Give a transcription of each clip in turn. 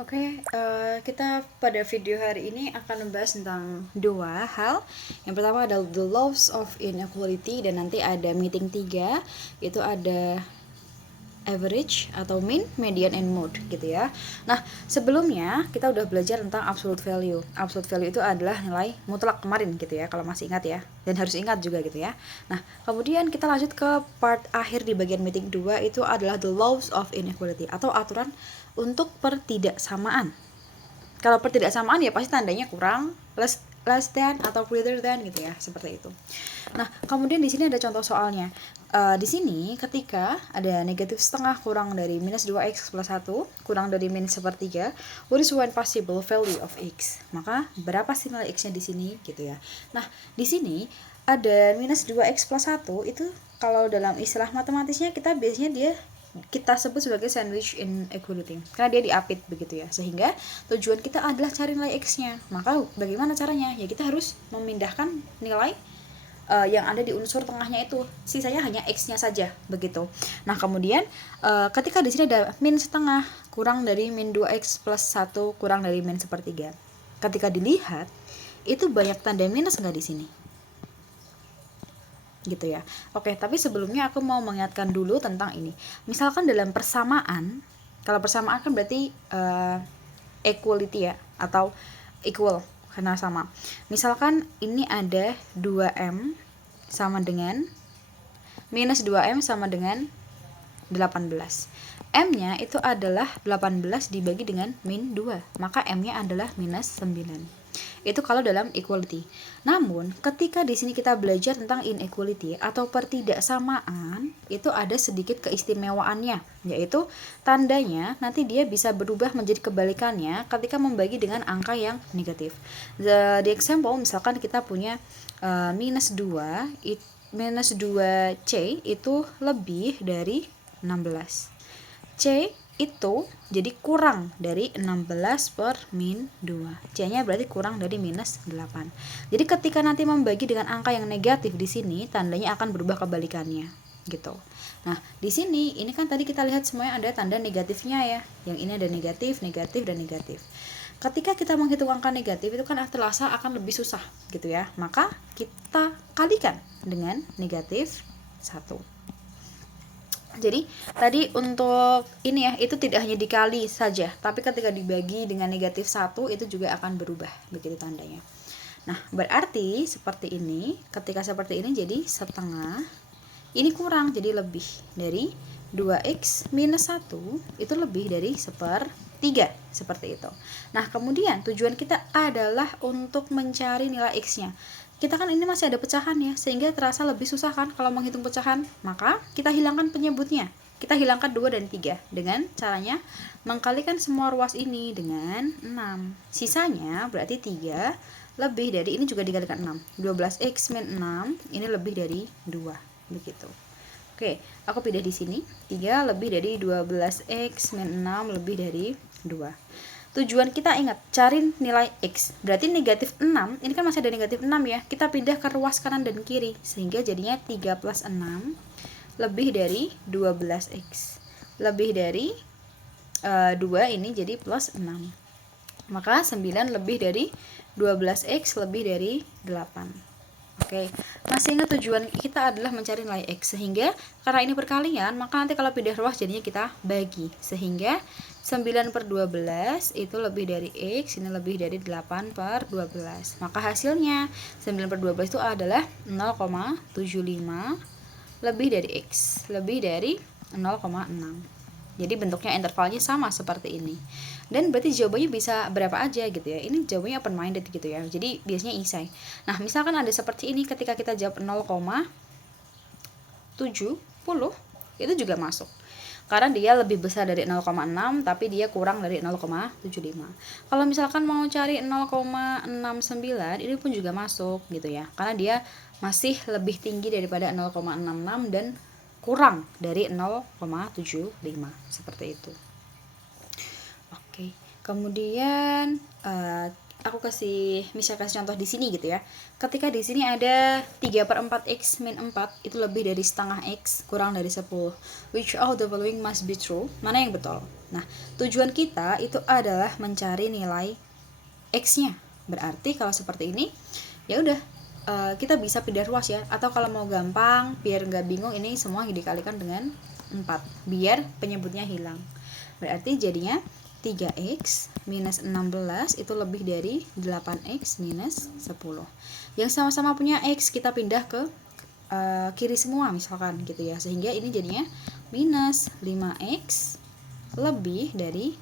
Oke, kita pada video hari ini akan membahas tentang dua hal. Yang pertama adalah the laws of inequality, dan nanti ada meeting 3, itu ada average atau mean, median, and mode gitu ya. Nah, sebelumnya kita udah belajar tentang absolute value. Absolute value itu adalah nilai mutlak kemarin gitu ya, kalau masih ingat ya. Dan harus ingat juga gitu ya. Nah, kemudian kita lanjut ke part akhir di bagian meeting 2, itu adalah the laws of inequality atau aturan untuk pertidaksamaan. Kalau pertidaksamaan ya pasti tandanya kurang, less than atau greater than gitu ya, seperti itu. Nah, kemudian di sini ada contoh soalnya. Di sini ketika ada negatif setengah kurang dari minus 2x plus 1 kurang dari min sepertiga, what is one possible value of x? Maka berapa sih nilai x-nya di sini gitu ya. Nah, di sini ada minus 2x plus 1 itu kalau dalam istilah matematisnya kita sebut sebagai sandwich inequality karena dia diapit begitu ya, sehingga tujuan kita adalah cari nilai x-nya. Maka bagaimana caranya? Ya kita harus memindahkan nilai yang ada di unsur tengahnya itu, sisanya hanya x-nya saja begitu. Nah, kemudian ketika di sini ada min setengah kurang dari min 2x plus 1 kurang dari min sepertiga, ketika dilihat itu banyak tanda minus nggak di sini? Gitu ya. Oke, tapi sebelumnya aku mau mengingatkan dulu tentang ini. Misalkan dalam persamaan, kalau persamaan kan berarti equality ya, atau equal karena sama. Misalkan ini ada 2M sama dengan minus 2M sama dengan 18. M-nya itu adalah 18 dibagi dengan min 2, maka M-nya adalah minus 9. Itu kalau dalam equality. Namun, ketika di sini kita belajar tentang inequality atau pertidaksamaan, itu ada sedikit keistimewaannya, yaitu tandanya nanti dia bisa berubah menjadi kebalikannya ketika membagi dengan angka yang negatif. The example, misalkan kita punya minus 2C itu lebih dari 16. C itu jadi kurang dari 16 per min 2. C-nya berarti kurang dari minus 8. Jadi ketika nanti membagi dengan angka yang negatif di sini, tandanya akan berubah kebalikannya gitu. Nah, di sini ini kan tadi kita lihat semuanya ada tanda negatifnya ya. Yang ini ada negatif, negatif, dan negatif. Ketika kita menghitung angka negatif itu kan terasa akan lebih susah gitu ya. Maka kita kalikan dengan negatif 1. Jadi tadi untuk ini ya, itu tidak hanya dikali saja, tapi ketika dibagi dengan negatif 1 itu juga akan berubah begitu tandanya. Nah, berarti seperti ini, ketika seperti ini jadi setengah, ini kurang jadi lebih dari 2x minus 1 itu lebih dari 1/3 seperti itu. Nah, kemudian tujuan kita adalah untuk mencari nilai x-nya. Kita kan ini masih ada pecahan ya, sehingga terasa lebih susah kan kalau menghitung pecahan. Maka kita hilangkan penyebutnya. Kita hilangkan 2 dan 3 dengan caranya mengkalikan semua ruas ini dengan 6. Sisanya berarti 3 lebih dari, ini juga dikalikan 6. 12x min 6 ini lebih dari 2 begitu. Oke, aku pindah di sini. 3 lebih dari 12x min 6 lebih dari 2. Tujuan kita ingat, cari nilai x. Berarti negatif 6, ini kan masih ada negatif 6 ya. Kita pindah ke ruas kanan dan kiri, sehingga jadinya 3 plus 6 lebih dari 12x. Lebih dari 2 ini jadi plus 6. Maka 9 lebih dari 12x lebih dari 8. Oke, masih ingat tujuan kita adalah mencari nilai x, sehingga karena ini perkalian, maka nanti kalau pindah ruas jadinya kita bagi, sehingga 9 per 12 itu lebih dari x, ini lebih dari 8 per 12. Maka hasilnya 9 per 12 itu adalah 0,75 lebih dari x, lebih dari 0,6. Jadi bentuknya intervalnya sama seperti ini. Dan berarti jawabannya bisa berapa aja gitu ya. Ini jawabannya open minded gitu ya. Jadi biasanya isai. Nah, misalkan ada seperti ini, ketika kita jawab 0,70 itu juga masuk. Karena dia lebih besar dari 0,6 tapi dia kurang dari 0,75. Kalau misalkan mau cari 0,69 ini pun juga masuk gitu ya. Karena dia masih lebih tinggi daripada 0,66 dan kurang dari 0,75 seperti itu. Oke, kemudian aku bisa kasih contoh di sini gitu ya. Ketika di sini ada 3/4x min 4 itu lebih dari setengah x kurang dari 10. Which of the following must be true? Mana yang betul? Nah, tujuan kita itu adalah mencari nilai X-nya. Berarti kalau seperti ini, ya udah kita bisa pindah ruas ya. Atau kalau mau gampang, biar nggak bingung, ini semua dikalikan dengan 4. Biar penyebutnya hilang. Berarti jadinya 3X minus 16 itu lebih dari 8X minus 10. Yang sama-sama punya X kita pindah ke kiri semua misalkan gitu ya. Sehingga ini jadinya minus 5X lebih dari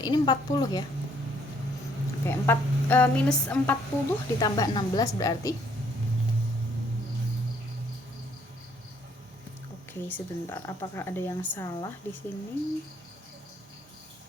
ini 40 ya. Oke, minus 40 ditambah 16 berarti sebentar, apakah ada yang salah di sini?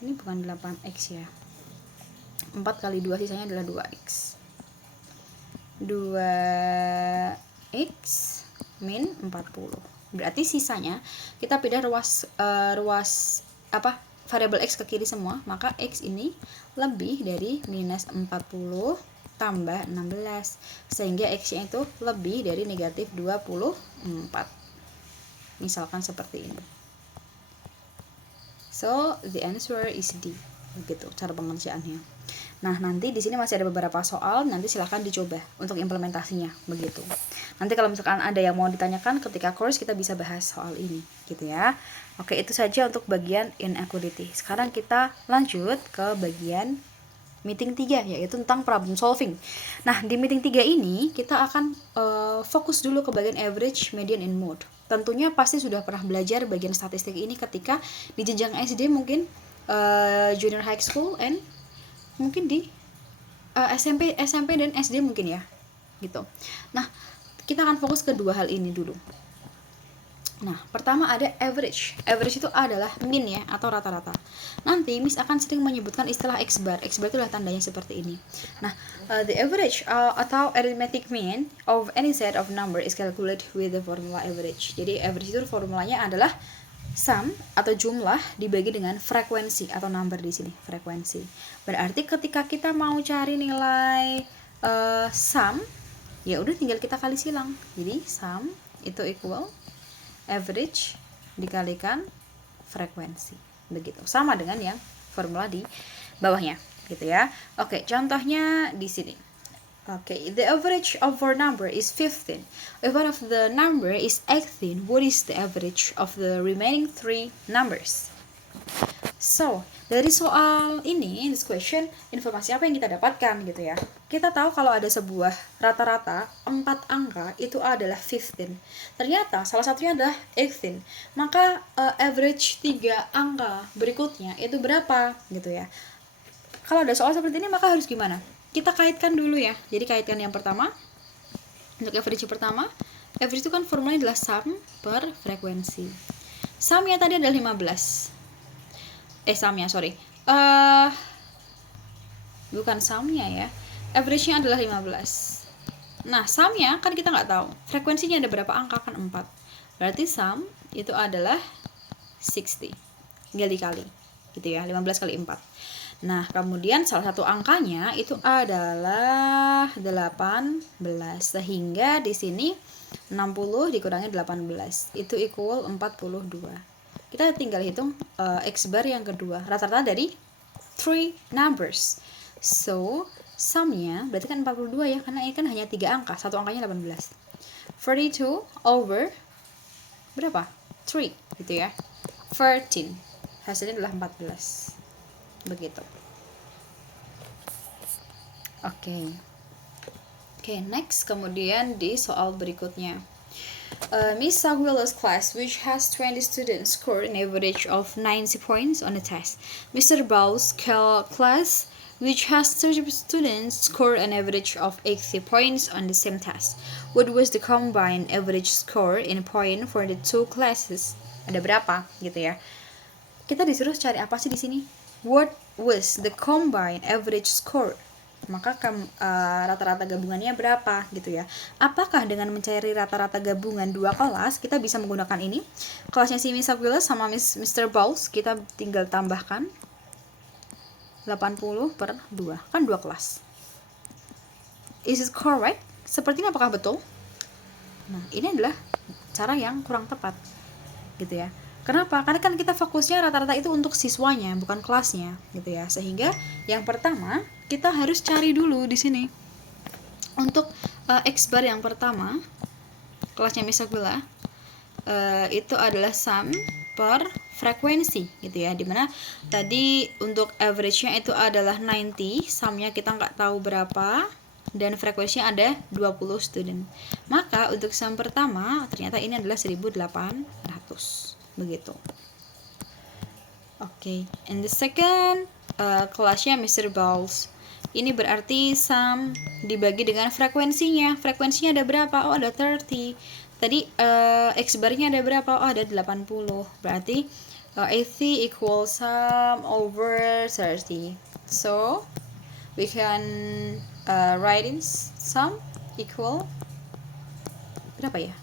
Ini bukan 8X ya. 4 kali 2 sisanya adalah 2X. 2X min 40. Berarti sisanya kita pindah ruas variabel X ke kiri semua, maka X ini lebih dari minus 40 tambah 16, sehingga X-nya itu lebih dari negatif 24. Misalkan seperti ini. So, the answer is D. Begitu cara pengerjaannya. Nah, nanti di sini masih ada beberapa soal, nanti silahkan dicoba untuk implementasinya, begitu. Nanti kalau misalkan ada yang mau ditanyakan ketika course, kita bisa bahas soal ini, gitu ya. Oke, itu saja untuk bagian inequality. Sekarang kita lanjut ke bagian meeting 3, yaitu tentang problem solving. Nah, di meeting 3 ini kita akan fokus dulu ke bagian average, median, and mode. Tentunya pasti sudah pernah belajar bagian statistik ini ketika di jenjang SD, mungkin junior high school, and mungkin di SMP dan SD mungkin ya, gitu. Nah, kita akan fokus ke dua hal ini dulu. Nah, pertama ada average. Average itu adalah mean ya, atau rata-rata. Nanti Miss akan sering menyebutkan istilah X bar. X bar itu adalah tandanya seperti ini. Nah, the average atau arithmetic mean of any set of number is calculated with the formula average. Jadi average itu formulanya adalah sum atau jumlah dibagi dengan frekuensi atau number di sini, frekuensi. Berarti ketika kita mau cari nilai sum, ya udah tinggal kita kali silang. Jadi sum itu equal average dikalikan frekuensi, begitu, sama dengan yang formula di bawahnya, gitu ya. Oke, contohnya di sini. Oke, the average of our number is 15. If one of the number is 18, what is the average of the remaining 3 numbers? So, dari soal ini, this question, informasi apa yang kita dapatkan gitu ya. Kita tahu kalau ada sebuah rata-rata 4 angka itu adalah 15. Ternyata salah satunya adalah 18. Maka average 3 angka berikutnya itu berapa gitu ya. Kalau ada soal seperti ini maka harus gimana? Kita kaitkan dulu ya. Jadi kaitkan yang pertama. Untuk average pertama, average itu kan formulanya adalah sum per frekuensi. Sumnya tadi adalah 15. Bukan sumnya ya, average-nya adalah 15. Nah, sumnya kan kita nggak tahu, frekuensinya ada berapa angka, kan 4. Berarti sum itu adalah 60, tinggal dikali gitu ya, 15 kali 4. Nah, kemudian salah satu angkanya itu adalah 18, sehingga di sini 60 dikurangi 18 itu equal 42. Kita tinggal hitung X bar yang kedua, rata-rata dari 3 numbers. So, sumnya berarti kan 42 ya, karena ini kan hanya 3 angka, satu angkanya 18. 42 over berapa? 3 gitu ya. 13. Hasilnya adalah 14. Begitu. Oke, next, kemudian di soal berikutnya. Miss Saguela's class, which has 20 students, scored an average of 90 points on the test. Mr. Bow's class, which has 30 students, scored an average of 80 points on the same test. What was the combined average score in point for the two classes? Ada berapa gitu ya? Kita disuruh cari apa sih di sini? What was the combined average score? Maka rata-rata gabungannya berapa gitu ya. Apakah dengan mencari rata-rata gabungan dua kelas kita bisa menggunakan ini? Kelasnya si Miss Aguilas sama Mr. Bowles kita tinggal tambahkan 80 per 2, kan 2 kelas. Is it correct? Seperti ini apakah betul? Nah, ini adalah cara yang kurang tepat. gitu ya. Kenapa? Karena kan kita fokusnya rata-rata itu untuk siswanya, bukan kelasnya, gitu ya. Sehingga yang pertama kita harus cari dulu di sini untuk X bar yang pertama kelasnya Miss Agula itu adalah sum per frekuensi gitu ya, dimana tadi untuk average-nya itu adalah 90, sumnya kita nggak tahu berapa, dan frekuensinya ada 20 student. Maka untuk sum pertama ternyata ini adalah 1800 begitu. Oke, and the second kelasnya Mr. Bowles. Ini berarti sum dibagi dengan frekuensinya. Frekuensinya ada berapa? Oh, ada 30. Tadi X bar-nya ada berapa? Oh, ada 80. Berarti 80 equals sum over 30. So, we can write in sum equal berapa ya?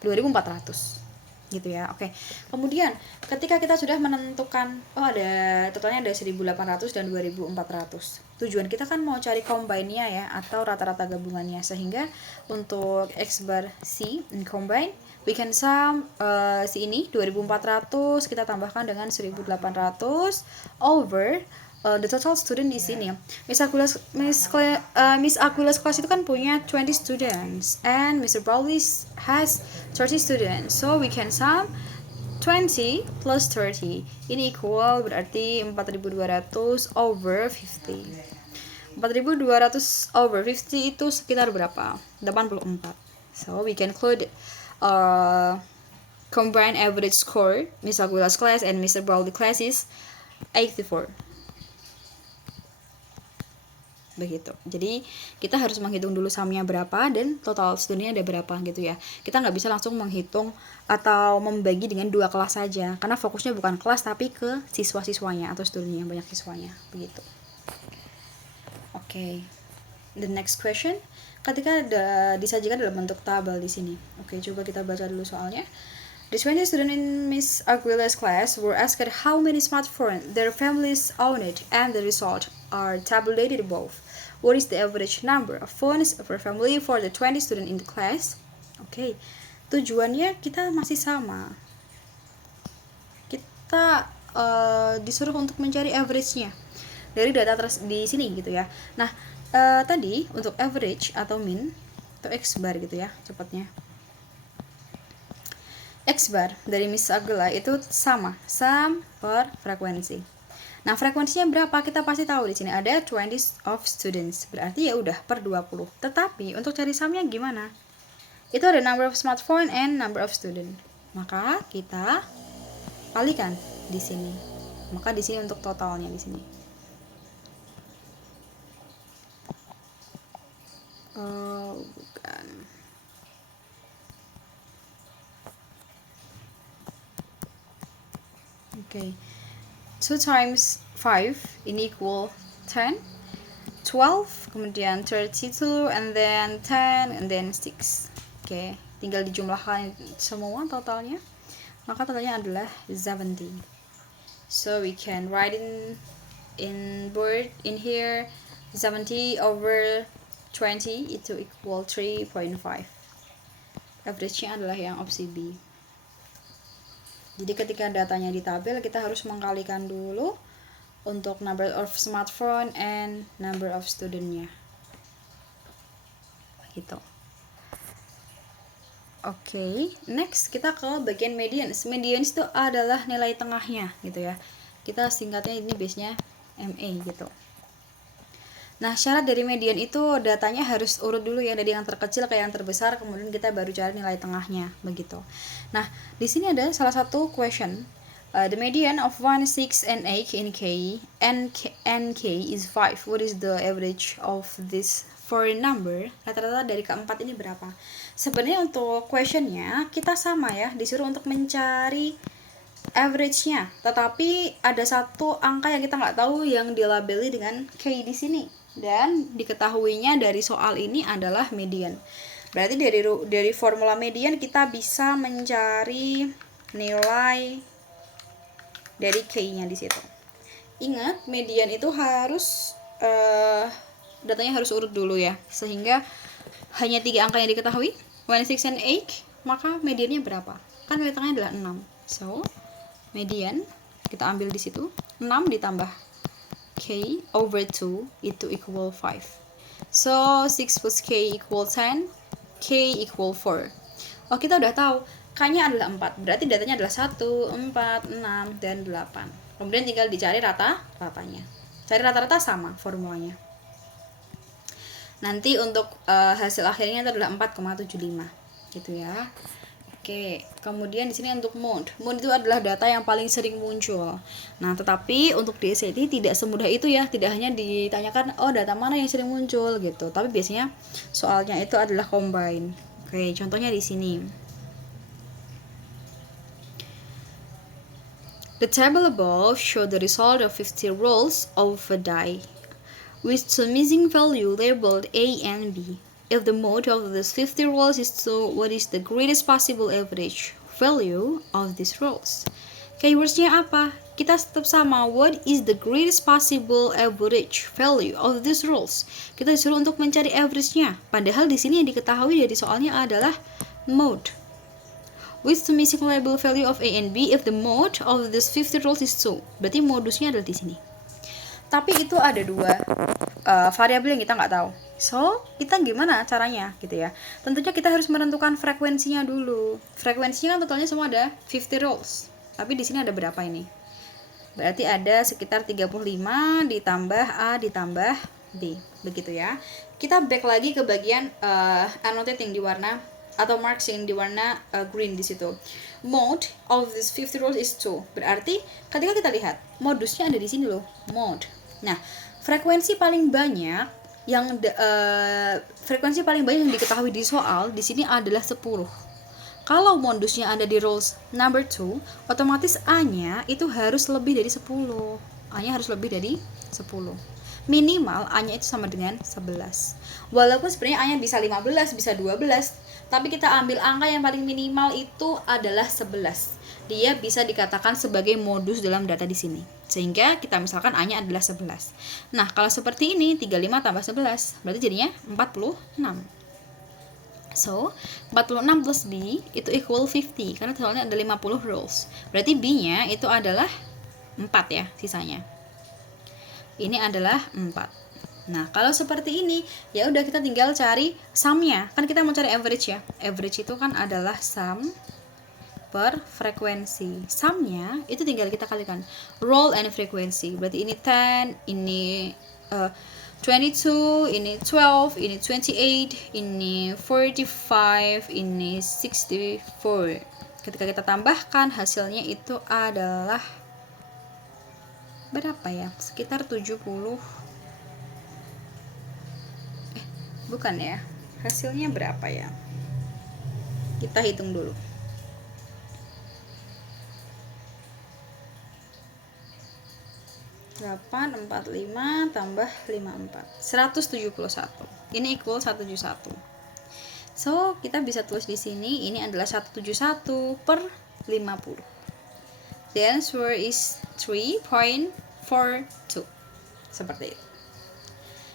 2400 gitu ya. Oke. Kemudian ketika kita sudah menentukan ada totalnya ada 1800 dan 2400. Tujuan kita kan mau cari combine-nya ya, atau rata-rata gabungannya, sehingga untuk X bar C in combine we can sum si ini 2400 kita tambahkan dengan 1800 over the total student di sini. Miss Aquilus class itu kan punya 20 students and Mr. Bowley has 30 students. So we can sum 20 plus 30. Ini equal berarti 4200 over 50. 4200 over 50 itu sekitar berapa? 84. So we can include combined average score Miss Aquilus class and Mr. Bowley class is 84. Begitu. Jadi kita harus menghitung dulu sumnya berapa dan total studentnya ada berapa gitu ya. Kita nggak bisa langsung menghitung atau membagi dengan dua kelas saja, karena fokusnya bukan kelas tapi ke siswa-siswanya atau studentnya yang banyak siswanya begitu. Oke. The next question, ketika disajikan dalam bentuk tabel di sini. Oke, coba kita baca dulu soalnya. The 20 students in Miss Aguila's class were asked how many smartphones their families owned, and the result are tabulated above. What is the average number of phones per family for the 20 students in the class? Oke, tujuannya kita masih sama. Kita disuruh untuk mencari average-nya dari data di sini gitu ya. Nah, tadi untuk average atau min atau X bar gitu ya, cepatnya. X bar dari Miss Agela itu sama, sum per frekuensi. Nah, frekuensinya berapa? Kita pasti tahu di sini ada 20 of students. Berarti ya udah per 20. Tetapi untuk cari sumnya gimana? Itu ada number of smartphone and number of student. Maka kita kalikan di sini. Maka di sini untuk totalnya di sini. Bukan. Okay. 2 times 5 ini equal 10, 12, kemudian 32, and then 10, and then 6. Oke, tinggal dijumlahkan semua totalnya. Maka totalnya adalah 70. So we can write in board in here 70 over 20 itu equal 3.5. Average-nya adalah yang opsi B. Jadi ketika datanya di tabel, kita harus mengkalikan dulu untuk number of smartphone and number of studentnya. Gitu. Oke, next kita ke bagian medians. Medians itu adalah nilai tengahnya gitu ya. Kita singkatnya ini base-nya MA gitu. Nah, syarat dari median itu datanya harus urut dulu ya, dari yang terkecil ke yang terbesar, kemudian kita baru cari nilai tengahnya, begitu. Nah, di sini ada salah satu question. The median of 1, 6, and 8 in K and K is 5. What is the average of this foreign number? Rata-rata dari keempat ini berapa? Sebenarnya untuk questionnya kita sama ya, disuruh untuk mencari average-nya, tetapi ada satu angka yang kita nggak tahu yang dilabeli dengan K di sini, dan diketahuinya dari soal ini adalah median. Berarti dari formula median kita bisa mencari nilai dari K-nya di situ. Ingat, median itu harus datanya harus urut dulu ya, sehingga hanya 3 angka yang diketahui, 1, 6, and 8, maka mediannya berapa? Kan nilai tengahnya adalah 6. So, median kita ambil di situ. 6 ditambah K over 2 itu equal 5. So, 6 plus K equal 10, K equal 4. Oh, kita udah tahu K-nya adalah 4. Berarti datanya adalah 1, 4, 6, dan 8. Kemudian tinggal dicari rata-ratanya. Cari rata-rata sama formulanya. Nanti untuk hasil akhirnya itu adalah 4,75 gitu ya. Oke, kemudian di sini untuk mode. Mode itu adalah data yang paling sering muncul. Nah, tetapi untuk di SAT tidak semudah itu ya. Tidak hanya ditanyakan oh data mana yang sering muncul gitu. Tapi biasanya soalnya itu adalah combine. Oke, contohnya di sini. The table above show the result of 50 rolls of a die with some missing value labeled A and B. If the mode of these 50 rolls is 2, what is the greatest possible average value of these rolls? Keywordsnya apa? Kita tetap sama, what is the greatest possible average value of these rolls? Kita disuruh untuk mencari average-nya. Padahal di sini yang diketahui dari soalnya adalah mode. With the missing label value of A and B if the mode of these 50 rolls is 2. Berarti modusnya adalah di sini. Tapi itu ada dua variabel yang kita nggak tahu. So, kita gimana caranya gitu ya? Tentunya kita harus menentukan frekuensinya dulu. Frekuensinya kan totalnya semua ada 50 rolls. Tapi di sini ada berapa ini? Berarti ada sekitar 35 ditambah A ditambah B. Begitu ya. Kita back lagi ke bagian annotating di warna atau marking di warna green di situ. Mode of this 50 rolls is 2. Berarti ketika kita lihat modusnya ada di sini loh, mode. Nah, frekuensi paling banyak yang diketahui di soal di sini adalah 10. Kalau modusnya ada di rolls number 2, otomatis A-nya itu harus lebih dari 10. A-nya harus lebih dari 10. Minimal A-nya itu sama dengan 11. Walaupun sebenarnya A-nya bisa 15, bisa 12, tapi kita ambil angka yang paling minimal itu adalah 11. Dia bisa dikatakan sebagai modus dalam data di sini. Sehingga kita misalkan A-nya adalah 11. Nah, kalau seperti ini 35 tambah 11, berarti jadinya 46. So, 46 plus B itu equal 50 karena totalnya ada 50 rolls. Berarti B-nya itu adalah 4 ya sisanya. Ini adalah 4. Nah, kalau seperti ini, ya udah kita tinggal cari sum-nya. Kan kita mau cari average ya. Average itu kan adalah sum per frekuensi. Sum-nya itu tinggal kita kalikan roll and frekuensi. Berarti ini 10, ini 22, ini 12, ini 28, ini 45, ini 64. Ketika kita tambahkan, hasilnya itu adalah berapa ya? Sekitar 70. Bukan ya. Hasilnya berapa ya? Kita hitung dulu. 845 tambah 54 171. Ini equal 171. So, kita bisa tulis di sini ini adalah 171 per 50. The answer is 3.42. Seperti itu.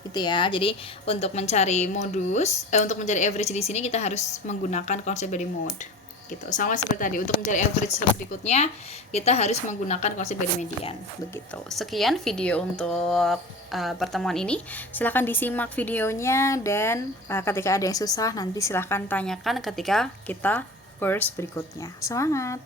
Gitu ya. Jadi, untuk mencari modus, untuk mencari average di sini kita harus menggunakan konsep dari mode. Gitu. Sama seperti tadi, untuk mencari average berikutnya kita harus menggunakan konsep dari median. Begitu. Sekian video untuk pertemuan ini. Silahkan disimak videonya dan ketika ada yang susah nanti silahkan tanyakan ketika kita course berikutnya. Semangat!